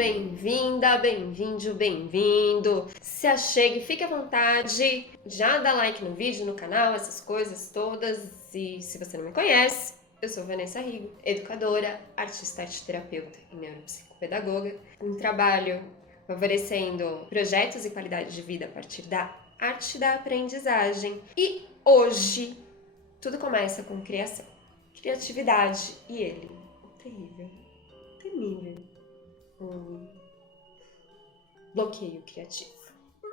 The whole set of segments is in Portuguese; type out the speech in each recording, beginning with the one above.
bem-vinda, bem-vindo, bem-vindo. Se achegue, fique à vontade, já dá like no vídeo, no canal, essas coisas todas. E se você não me conhece, eu sou Vanessa Rigo, educadora, artista, arteterapeuta e neuropsicopedagoga. Trabalho favorecendo projetos e qualidade de vida a partir da arte da aprendizagem. E hoje, tudo começa com criação, criatividade e ele, o terrível, temível, bloqueio criativo.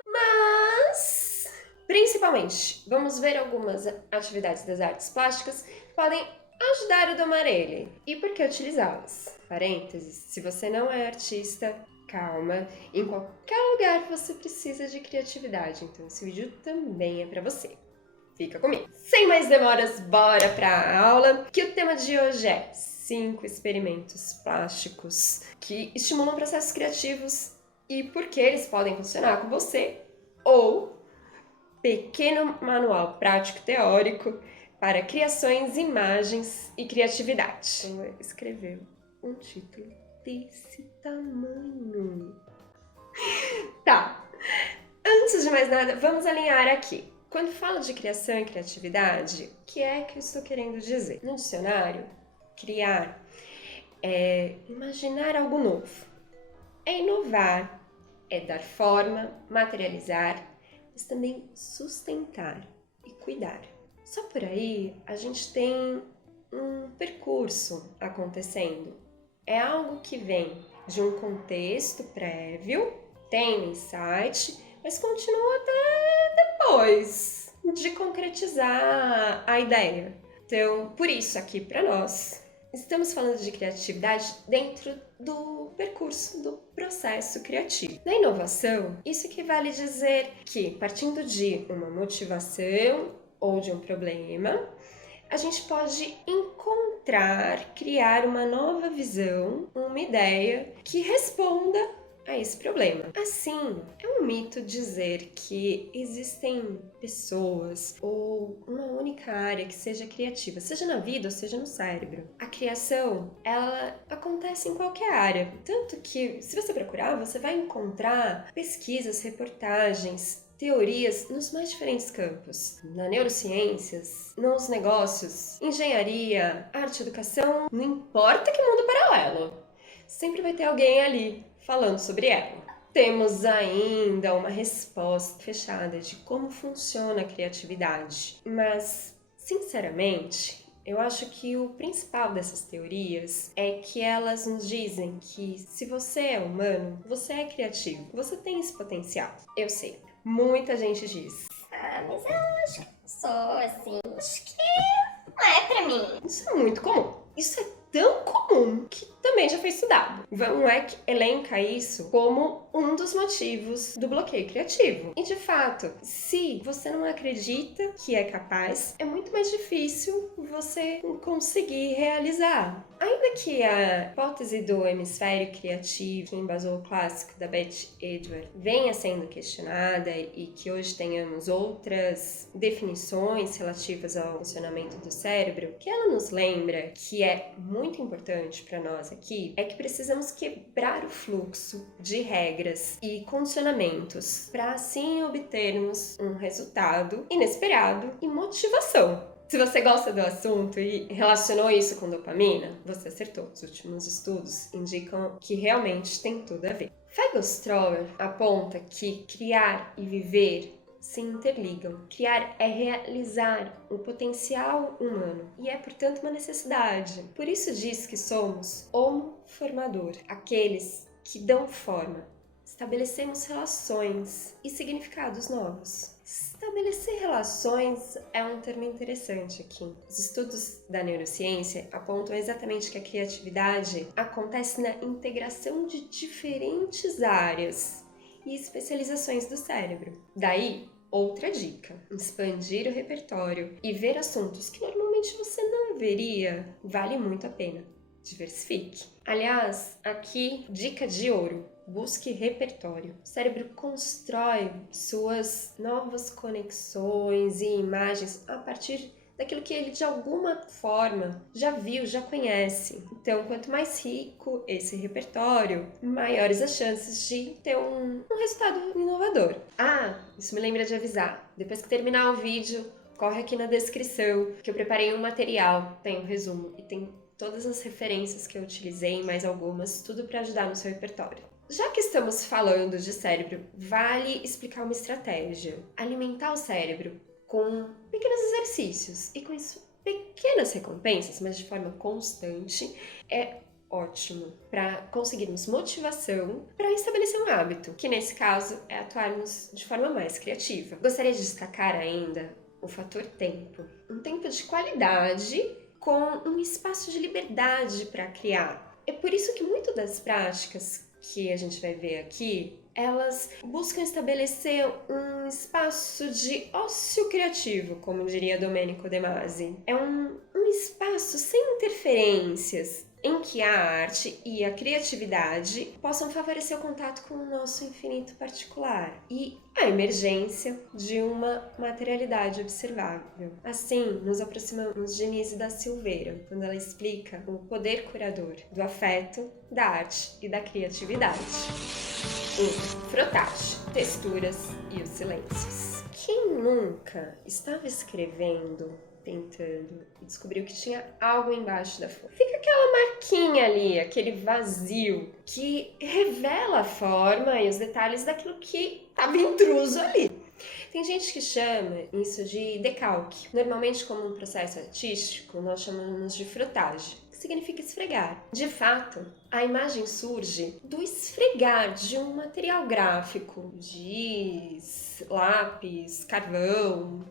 Mas, principalmente, vamos ver algumas atividades das artes plásticas que podem ajudar a domar ele. E por que utilizá-las? Parênteses, se você não é artista, calma, em qualquer lugar você precisa de criatividade, então esse vídeo também é para você. Fica comigo. Sem mais demoras, bora pra aula, que o tema de hoje é 5 experimentos plásticos que estimulam processos criativos e por que eles podem funcionar com você, ou pequeno manual prático teórico para criações, imagens e criatividade. Então, escreveu um título desse tamanho. Tá, antes de mais nada, vamos alinhar aqui. Quando falo de criação e criatividade, o que é que eu estou querendo dizer? No dicionário, criar é imaginar algo novo, é inovar, é dar forma, materializar, mas também sustentar e cuidar. Só por aí a gente tem um percurso acontecendo. É algo que vem de um contexto prévio, tem um insight, mas continua até depois de concretizar a ideia. Então, por isso aqui para nós, estamos falando de criatividade dentro do percurso do processo criativo. Na inovação, isso equivale a dizer que, partindo de uma motivação ou de um problema, a gente pode encontrar, criar uma nova visão, uma ideia que responda a esse problema. Assim, é um mito dizer que existem pessoas ou uma única área que seja criativa, seja na vida ou seja no cérebro. A criação, ela acontece em qualquer área, tanto que se você procurar, você vai encontrar pesquisas, reportagens, teorias nos mais diferentes campos, na neurociências, nos negócios, engenharia, arte, educação, não importa que mundo paralelo, sempre vai ter alguém ali falando sobre ela. Temos ainda uma resposta fechada de como funciona a criatividade, mas, sinceramente, eu acho que o principal dessas teorias é que elas nos dizem que se você é humano, você é criativo, você tem esse potencial. Eu sei, muita gente diz: mas eu acho que não sou assim, acho que não é pra mim. Isso é muito comum. Isso é tão comum que também já foi estudado. Van Wyck elenca isso como um dos motivos do bloqueio criativo. E de fato, se você não acredita que é capaz, é muito mais difícil você conseguir realizar. Ainda que a hipótese do hemisfério criativo, que embasou o clássico da Beth Edward, venha sendo questionada e que hoje tenhamos outras definições relativas ao funcionamento do cérebro, o que ela nos lembra que é muito importante para nós aqui é que precisamos quebrar o fluxo de regras e condicionamentos para assim obtermos um resultado inesperado e motivação. Se você gosta do assunto e relacionou isso com dopamina, você acertou. Os últimos estudos indicam que realmente tem tudo a ver. Feigenstrauer aponta que criar e viver se interligam. Criar é realizar o potencial humano e é, portanto, uma necessidade. Por isso diz que somos homo formador, aqueles que dão forma. Estabelecemos relações e significados novos. Estabelecer relações é um termo interessante aqui. Os estudos da neurociência apontam exatamente que a criatividade acontece na integração de diferentes áreas e especializações do cérebro. Daí, outra dica: expandir o repertório e ver assuntos que normalmente você não veria vale muito a pena. Diversifique. Aliás, aqui, dica de ouro: busque repertório. O cérebro constrói suas novas conexões e imagens a partir daquilo que ele de alguma forma já viu, já conhece. Então, quanto mais rico esse repertório, maiores as chances de ter um resultado inovador. Ah, isso me lembra de avisar. Depois que terminar o vídeo, corre aqui na descrição, que eu preparei um material, tem um resumo e tem todas as referências que eu utilizei, mais algumas, tudo para ajudar no seu repertório. Já que estamos falando de cérebro, vale explicar uma estratégia. Alimentar o cérebro com pequenos exercícios e com isso pequenas recompensas, mas de forma constante, é ótimo para conseguirmos motivação para estabelecer um hábito, que nesse caso é atuarmos de forma mais criativa. Gostaria de destacar ainda o fator tempo. Um tempo de qualidade com um espaço de liberdade para criar. É por isso que muitas das práticas que a gente vai ver aqui, elas buscam estabelecer um espaço de ócio criativo, como diria Domenico De Masi. É um espaço sem interferências, em que a arte e a criatividade possam favorecer o contato com o nosso infinito particular e a emergência de uma materialidade observável. Assim, nos aproximamos de Nise da Silveira, quando ela explica o poder curador do afeto, da arte e da criatividade. O frottage, texturas e os silêncios. Quem nunca estava escrevendo, tentando e descobriu que tinha algo embaixo da folha? Fica aquela marquinha ali, aquele vazio que revela a forma e os detalhes daquilo que estava intruso ali. Tem gente que chama isso de decalque. Normalmente, como um processo artístico, nós chamamos de frottage, que significa esfregar. De fato, a imagem surge do esfregar de um material gráfico, giz, lápis, carvão,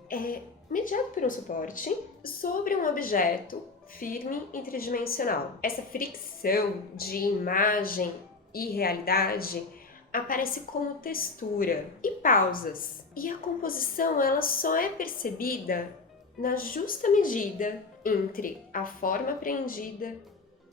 mediado por um suporte sobre um objeto firme e tridimensional. Essa fricção de imagem e realidade aparece como textura e pausas. E a composição ela só é percebida na justa medida entre a forma apreendida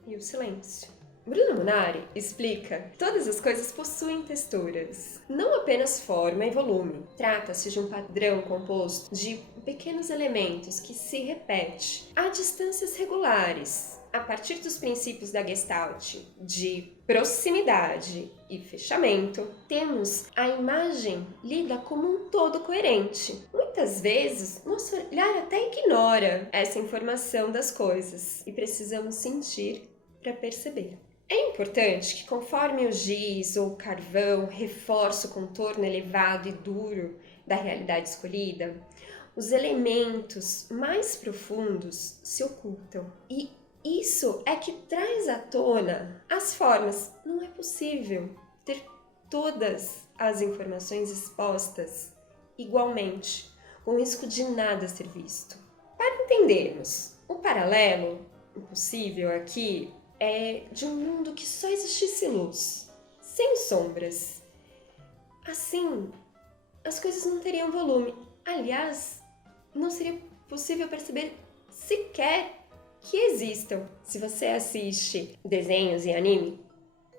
e o silêncio. Bruno Munari explica que todas as coisas possuem texturas, não apenas forma e volume. Trata-se de um padrão composto de pequenos elementos que se repete a distâncias regulares. A partir dos princípios da Gestalt de proximidade e fechamento, temos a imagem lida como um todo coerente. Muitas vezes, nosso olhar até ignora essa informação das coisas e precisamos sentir para perceber. É importante que, conforme o giz ou o carvão reforça o contorno elevado e duro da realidade escolhida, os elementos mais profundos se ocultam. E isso é que traz à tona as formas. Não é possível ter todas as informações expostas igualmente, com o risco de nada ser visto. Para entendermos o paralelo possível aqui, é de um mundo que só existisse luz, sem sombras. Assim, as coisas não teriam volume. Aliás, não seria possível perceber sequer que existam. Se você assiste desenhos e anime,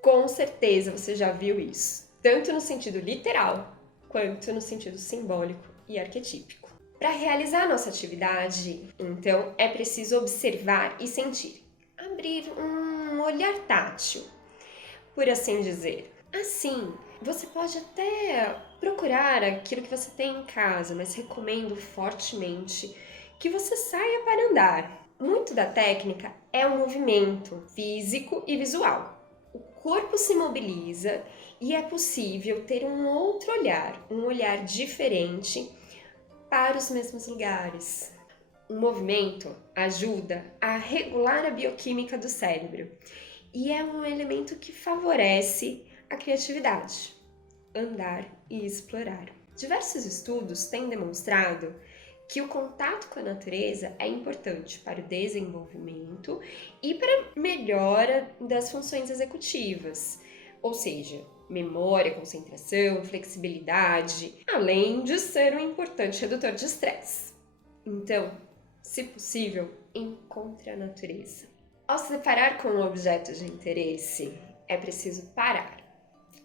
com certeza você já viu isso, tanto no sentido literal, quanto no sentido simbólico e arquetípico. Para realizar a nossa atividade, então, é preciso observar e sentir. Abrir um olhar tátil, por assim dizer. Assim, você pode até procurar aquilo que você tem em casa, mas recomendo fortemente que você saia para andar. Muito da técnica é o movimento físico e visual. O corpo se mobiliza e é possível ter um outro olhar, um olhar diferente para os mesmos lugares. O movimento ajuda a regular a bioquímica do cérebro e é um elemento que favorece a criatividade, andar e explorar. Diversos estudos têm demonstrado que o contato com a natureza é importante para o desenvolvimento e para a melhora das funções executivas, ou seja, memória, concentração, flexibilidade, além de ser um importante redutor de estresse. Então, se possível, encontre a natureza. Ao se deparar com um objeto de interesse, é preciso parar,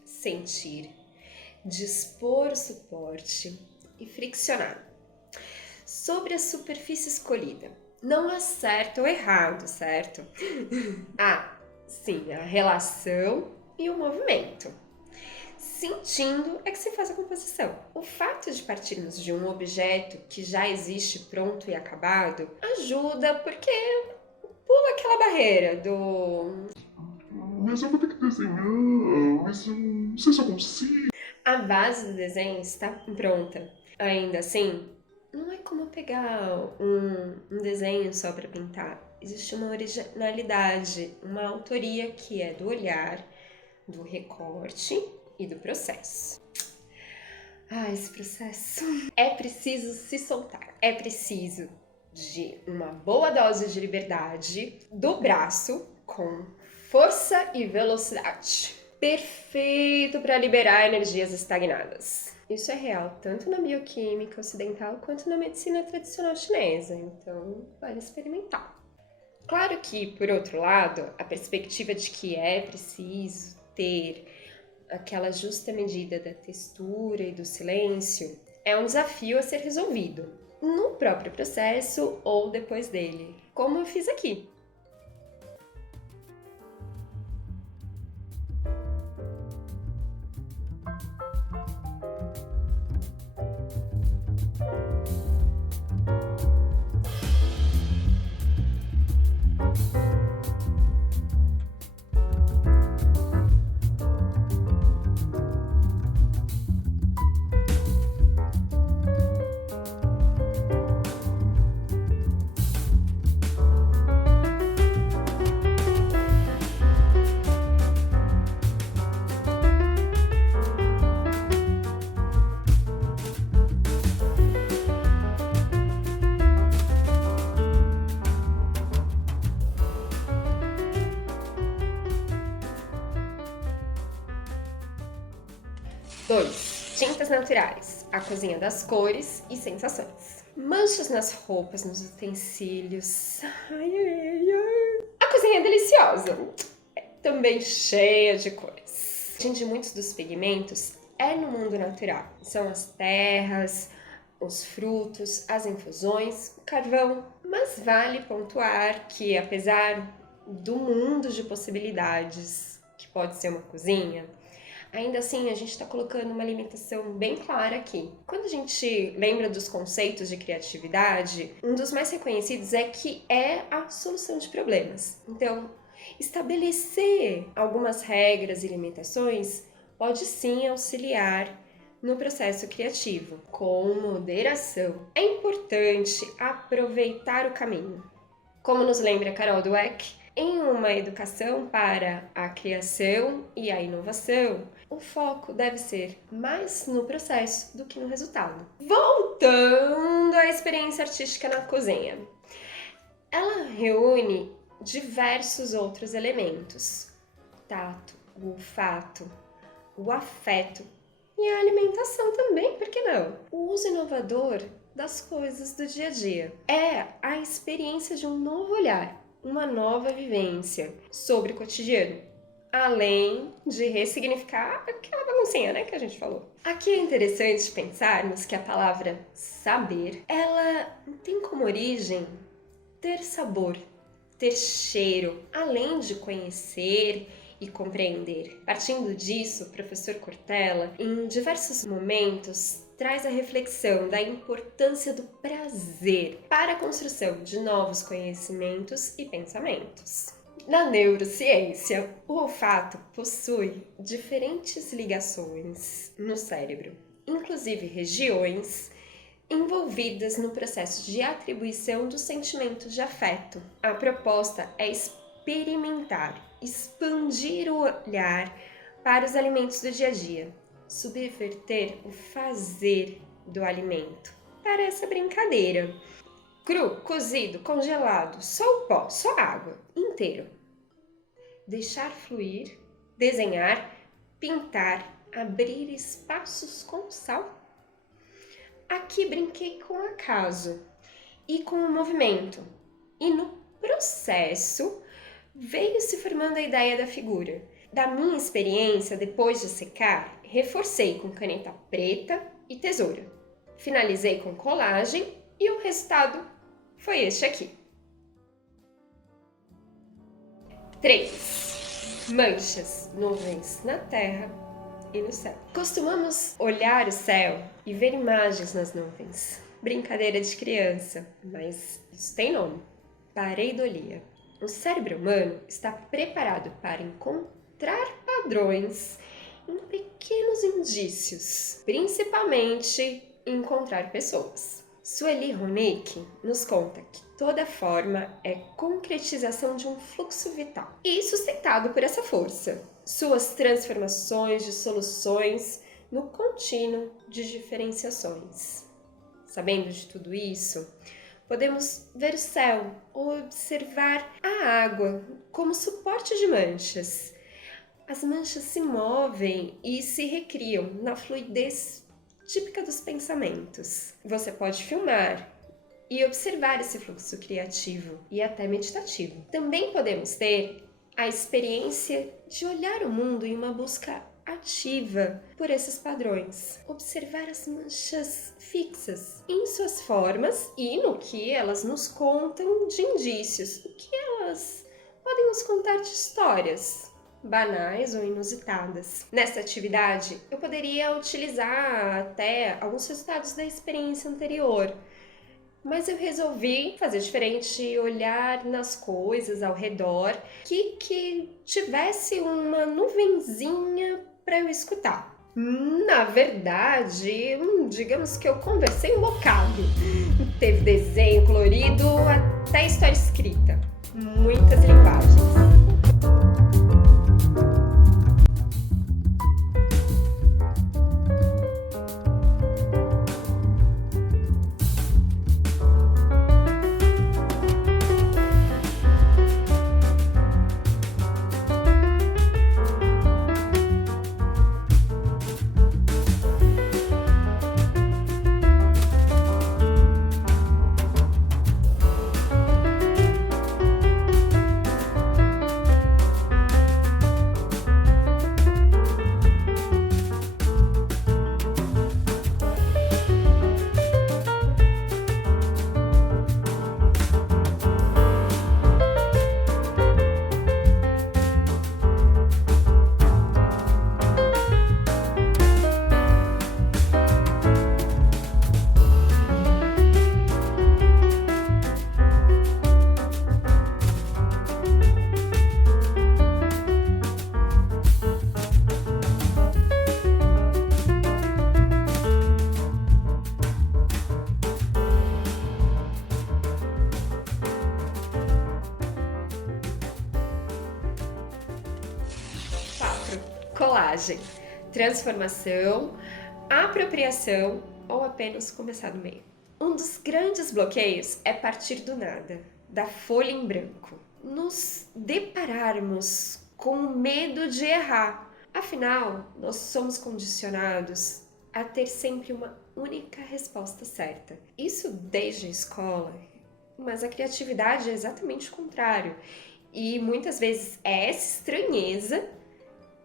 sentir, dispor o suporte e friccionar. sobre a superfície escolhida. Não há certo ou errado, certo? Há, sim, a relação e o movimento. Sentindo é que se faz a composição. O fato de partirmos de um objeto que já existe pronto e acabado ajuda porque pula aquela barreira do Mas eu vou ter que desenhar, mas eu não sei se eu consigo. a base do desenho está pronta. Ainda assim, não é como pegar um desenho só para pintar. Existe uma originalidade, uma autoria que é do olhar, do recorte e do processo. Esse processo. É preciso se soltar. É preciso de uma boa dose de liberdade do braço com força e velocidade. Perfeito para liberar energias estagnadas. Isso é real tanto na bioquímica ocidental quanto na medicina tradicional chinesa, então vale experimentar. Claro que, por outro lado, a perspectiva de que é preciso ter aquela justa medida da textura e do silêncio é um desafio a ser resolvido no próprio processo ou depois dele, como eu fiz aqui. Dois, tintas naturais, a cozinha das cores e sensações. Manchas nas roupas, nos utensílios. A cozinha é deliciosa, também cheia de cores. A origem de muitos dos pigmentos é no mundo natural. São as terras, os frutos, as infusões, o carvão. Mas vale pontuar que, apesar do mundo de possibilidades que pode ser uma cozinha, ainda assim a gente está colocando uma limitação bem clara aqui. Quando a gente lembra dos conceitos de criatividade, um dos mais reconhecidos é que é a solução de problemas. Então, estabelecer algumas regras e limitações pode sim auxiliar no processo criativo, com moderação. É importante aproveitar o caminho. Como nos lembra Carol Dweck, em uma educação para a criação e a inovação, o foco deve ser mais no processo do que no resultado. Voltando à experiência artística na cozinha. Ela reúne diversos outros elementos: tato, o olfato, o afeto e a alimentação também, por que não? O uso inovador das coisas do dia a dia. É a experiência de um novo olhar, uma nova vivência sobre o cotidiano, além de ressignificar aquela baguncinha, né, que a gente falou. Aqui é interessante pensarmos que a palavra saber, ela tem como origem ter sabor, ter cheiro, além de conhecer e compreender. Partindo disso, o professor Cortella, em diversos momentos, traz a reflexão da importância do prazer para a construção de novos conhecimentos e pensamentos. Na neurociência, o olfato possui diferentes ligações no cérebro, inclusive regiões envolvidas no processo de atribuição dos sentimentos de afeto. A proposta é experimentar, expandir o olhar para os alimentos do dia a dia, subverter o fazer do alimento para essa brincadeira. Cru, cozido, congelado, só o pó, só água, inteiro. Deixar fluir, desenhar, pintar, abrir espaços com sal. Aqui brinquei com o acaso e com o movimento, e no processo veio se formando a ideia da figura. Da minha experiência, depois de secar, reforcei com caneta preta e tesoura. Finalizei com colagem E o resultado foi este aqui. 3. Manchas, nuvens na terra e no céu. Costumamos olhar o céu e ver imagens nas nuvens. Brincadeira de criança, mas isso tem nome: pareidolia. O cérebro humano está preparado para encontrar padrões em pequenos indícios, principalmente encontrar pessoas. Sueli Ronick nos conta que toda forma é concretização de um fluxo vital e sustentado por essa força. Suas transformações de soluções no contínuo de diferenciações. Sabendo de tudo isso, podemos ver o céu ou observar a água como suporte de manchas. As manchas se movem e se recriam na fluidez típica dos pensamentos. Você pode filmar e observar esse fluxo criativo e até meditativo. Também podemos ter a experiência de olhar o mundo em uma busca ativa por esses padrões. Observar as manchas fixas em suas formas e no que elas nos contam de indícios, o que elas podem nos contar de histórias banais ou inusitadas. Nessa atividade, eu poderia utilizar até alguns resultados da experiência anterior, mas eu resolvi fazer diferente e olhar nas coisas ao redor que tivesse uma nuvenzinha para eu escutar. Na verdade, digamos que eu conversei um bocado. Teve desenho colorido até história escrita. Muitas linguagens. Colagem, transformação, apropriação ou apenas começar do meio. Um dos grandes bloqueios é partir do nada, da folha em branco. Nos depararmos com o medo de errar. Afinal, nós somos condicionados a ter sempre uma única resposta certa. Isso desde a escola, mas a criatividade é exatamente o contrário. E muitas vezes é essa estranheza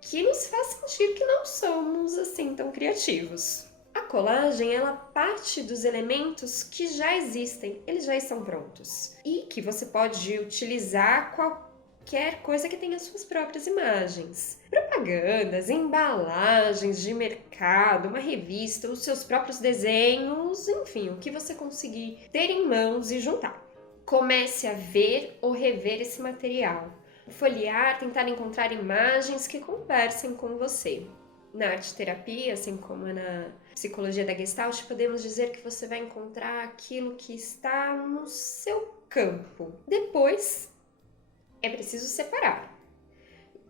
que nos faz sentir que não somos assim tão criativos. A colagem, ela parte dos elementos que já existem, eles já estão prontos. E que você pode utilizar qualquer coisa que tenha suas próprias imagens. Propagandas, embalagens de mercado, uma revista, os seus próprios desenhos, enfim, o que você conseguir ter em mãos e juntar. Comece a ver ou rever esse material. Folhear, tentar encontrar imagens que conversem com você. Na arte-terapia, assim como na psicologia da Gestalt, podemos dizer que você vai encontrar aquilo que está no seu campo. Depois, é preciso separar.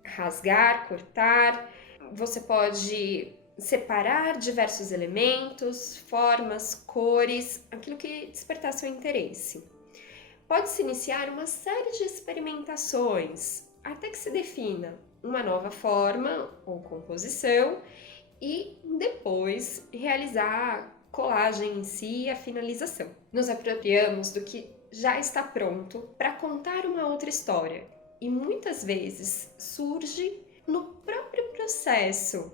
Rasgar, cortar. Você pode separar diversos elementos, formas, cores, aquilo que despertar seu interesse. Pode-se iniciar uma série de experimentações, até que se defina uma nova forma ou composição e depois realizar a colagem em si e a finalização. Nos apropriamos do que já está pronto para contar uma outra história e muitas vezes surge no próprio processo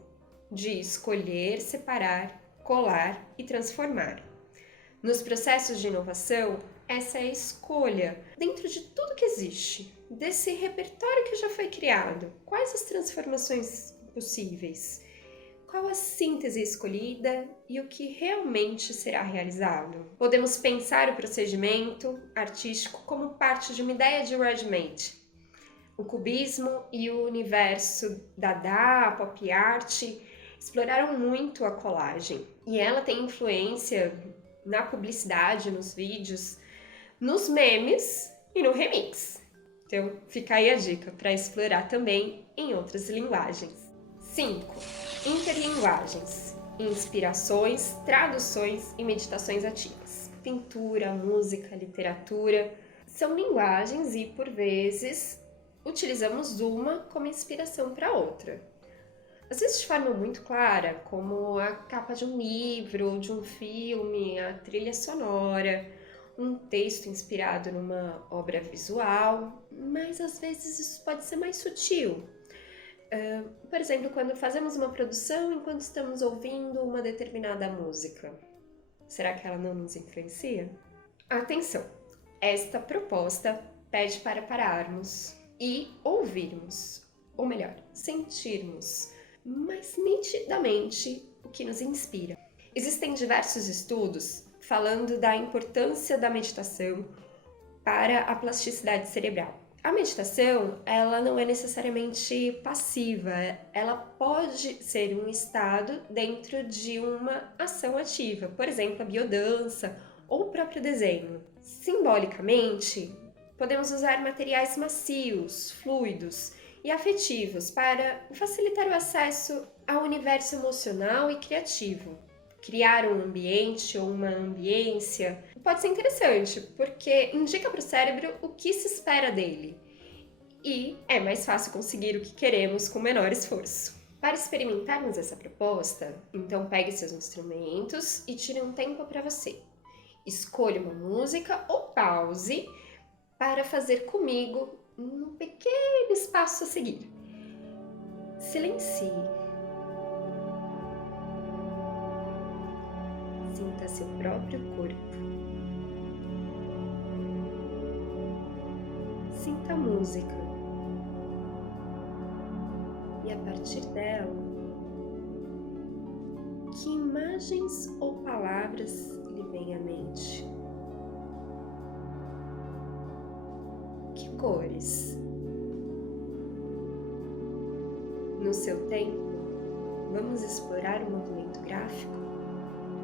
de escolher, separar, colar e transformar. Nos processos de inovação, essa é a escolha. Dentro de tudo que existe, desse repertório que já foi criado, quais as transformações possíveis? Qual a síntese escolhida e o que realmente será realizado? Podemos pensar o procedimento artístico como parte de uma ideia de ready-made. O cubismo e o universo Dada, pop art, exploraram muito a colagem. E ela tem influência na publicidade, nos vídeos, nos memes e no remix. Então, fica aí a dica para explorar também em outras linguagens. 5. Interlinguagens. Inspirações, traduções e meditações ativas. Pintura, música, literatura são linguagens e, por vezes, utilizamos uma como inspiração para outra. Às vezes de forma muito clara, como a capa de um livro, de um filme, a trilha sonora, um texto inspirado numa obra visual, mas às vezes isso pode ser mais sutil. Por exemplo, quando fazemos uma produção enquanto estamos ouvindo uma determinada música. Será que ela não nos influencia? Atenção! Esta proposta pede para pararmos e ouvirmos, ou melhor, sentirmos mais nitidamente o que nos inspira. Existem diversos estudos falando da importância da meditação para a plasticidade cerebral. A meditação, ela não é necessariamente passiva, ela pode ser um estado dentro de uma ação ativa, por exemplo, a biodança ou o próprio desenho. Simbolicamente, podemos usar materiais macios, fluidos e afetivos para facilitar o acesso ao universo emocional e criativo. Criar um ambiente ou uma ambiência pode ser interessante, porque indica para o cérebro o que se espera dele. E é mais fácil conseguir o que queremos com menor esforço. Para experimentarmos essa proposta, então pegue seus instrumentos e tire um tempo para você. Escolha uma música ou pause para fazer comigo um pequeno espaço a seguir. Silencie. Sinta seu próprio corpo. Sinta a música. E a partir dela, que imagens ou palavras lhe vêm à mente? Que cores? No seu tempo, vamos explorar o movimento gráfico?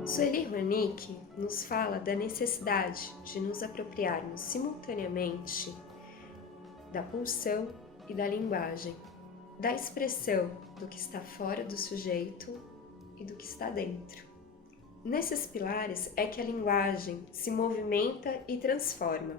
Sueli Ronick nos fala da necessidade de nos apropriarmos simultaneamente da pulsão e da linguagem, da expressão do que está fora do sujeito e do que está dentro. Nesses pilares é que a linguagem se movimenta e transforma.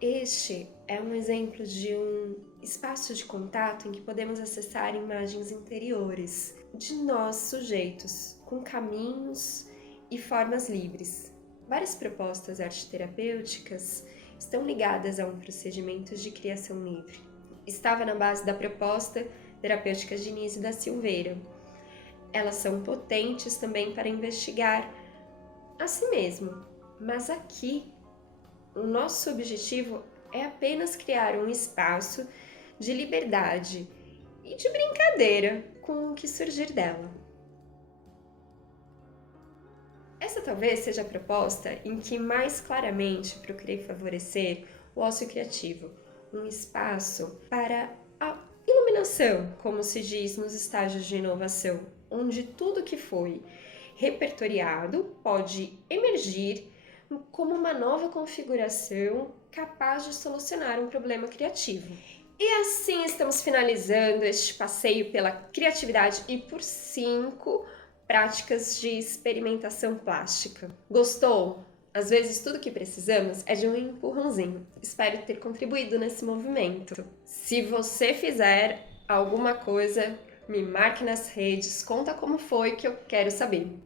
Este é um exemplo de um espaço de contato em que podemos acessar imagens interiores de nós sujeitos, com caminhos e formas livres. Várias propostas arteterapêuticas estão ligadas a um procedimento de criação livre. Estava na base da proposta terapêutica de Nise da Silveira. Elas são potentes também para investigar a si mesmo, mas aqui o nosso objetivo é apenas criar um espaço de liberdade e de brincadeira com o que surgir dela. Essa talvez seja a proposta em que mais claramente procurei favorecer o ócio criativo, um espaço para a iluminação, como se diz nos estágios de inovação, onde tudo que foi repertoriado pode emergir como uma nova configuração capaz de solucionar um problema criativo. E assim estamos finalizando este passeio pela criatividade e por 5 práticas de experimentação plástica. Gostou? Às vezes tudo que precisamos é de um empurrãozinho. Espero ter contribuído nesse movimento. Se você fizer alguma coisa, me marque nas redes, conta como foi que eu quero saber.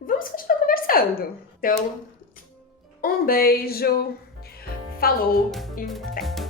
Vamos continuar conversando. Então, um beijo, falou e até!